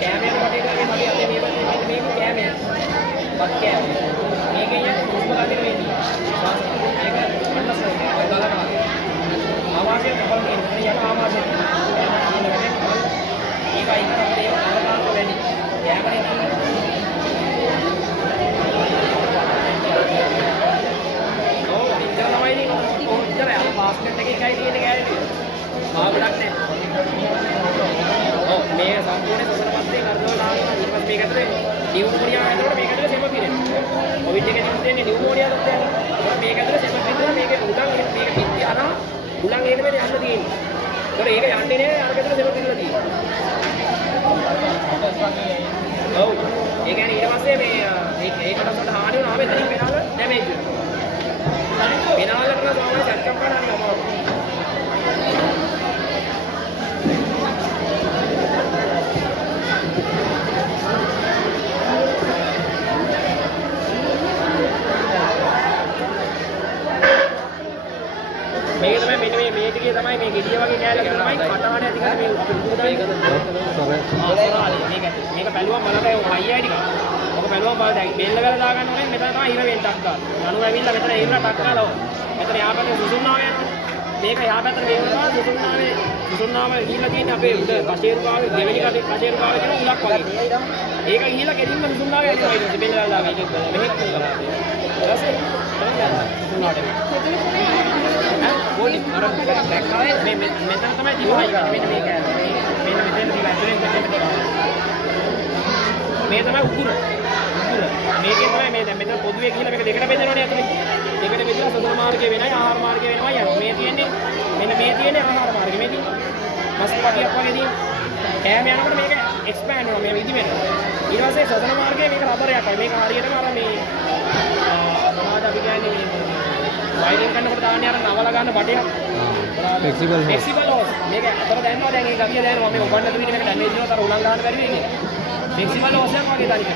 කැමරේ වටේට වගේ මගේ අතේ මේ පැත්තේ මෙන්න මේක කැමරේ. බත් කැමරේ. මේකේ යන්නේ හුස්ම ගන්න වෙන්නේ. ශ්වාස මේක අන්නසෝ ගලනවා. ආවාසය කවල් කියන්නේ යන ආවාසය. ඒකයි කරන්නේ ඒක කරගන්න වෙන්නේ. කැමරේ बास्केट එකයි තියෙන ගෑනේ. මහා ගොඩක් නෑ. ඔව් මේ සම්පූර්ණ සසරපස්සේ කරදවලා ඊට පස්සේ මේක ඇතුලේ නියුමෝනියා වෙනකොට මේක ඇතුලේ සෙම පිරෙනවා. කොවිඩ් එකේ තියෙන්නේ නියුමෝනියා තත්ත්වයක්. ඒකට මේක ඇතුලේ සෙම පිරෙනවා මේක උඩන් මේක පිටි අරන් උඩන් එන වෙලේ යන්න තියෙන්නේ. ඒකට ඒක යන්නේ නෑ අරක ඇතුලේ සෙම පිරලා තියෙන්නේ. ඔව් ඒ කියන්නේ ඊට පස්සේ මේ ඒකට සොට හානි වුණාම එතනින් පෙනාල ඩැමේජ් වෙනවා. පෙනාල කරන සාමාන්‍ය සැට් එකක් ගන්න අමාරුයි. මේක තමයි මෙන්න මේ ටිකේ තමයි මේ ගෙඩිය වගේ කෑල්ලක් තමයි කටහඬ ඇති කරන්නේ මේ මේක බැලුවම බලන්න ඔය හයියයි ටික. ඔක බැලුවම බලන්න දැන් බෙල්ල වල දාගන්න ඕනේ මෙතන තමයි හිර වෙන්න ටක් ගන්න. අණු ඇවිල්ලා මෙතන හිරලා ටක් ගාලා මෙතන යාපතේ සුසුම්නාව යනවා. මේක යාපතට වේවනවා සුසුම්නාව ගිහිල්ලා තියෙන්නේ අපේ උඩ කෂේරුකාවේ දෙවෙනි කෂේරුකාවේ තියෙන උලක් වගේ. ඒක ගිහිල්ලා ගෙඩින්ම සුසුම්නාව යනවා ඊට පස්සේ බෙල්ල වල දාගන්න. මෙහෙක් කරලා. ඊට සුසුම්නාවට ඕනි අර දැක්කාවේ මේ මෙතන තමයි දිවහයි මෙන්න මේක මෙන්න මෙතන දිව ඇතුලෙන් මෙතන මේ තමයි උකුර මේකේ තමයි මේ දැන් මෙතන පොදුවේ ගිහිල්ලා මේක දෙකට බෙදනවනේ ඇතුලේ දෙකට බෙදලා සතර මාර්ගය වෙනයි ආහාර මාර්ගය වෙනවා යනවා මේ තියෙන්නේ මෙන්න මේ තියෙන්නේ ආහාර මාර්ගය මේ තියෙන්නේ මස් පටියක් වගේ තියෙන්නේ කෑම යනකොට මේක එක්ස්පෑන්ඩ් වෙනවා මේ විදි වෙනවා ඊට පස්සේ සතර මාර්ගයේ මේක රබරයක් වගේ මේක හරියටම අර මේ මොනවද අපි කියන්නේ වයිරින් කරනකොට දාන්නේ අර නවල ගන්න බටයක් ෆ්ලෙක්සිබල් හොස් මේක අතර දැනනවා දැන් ඒක ගිය දැනනවා මේ ඔබන්න දෙවිනේ මේක ඩැමේජ් වෙනවා අර උලන් ගන්න බැරි වෙන්නේ ෆ්ලෙක්සිබල් හොස් එකක් වගේ දාන්නේ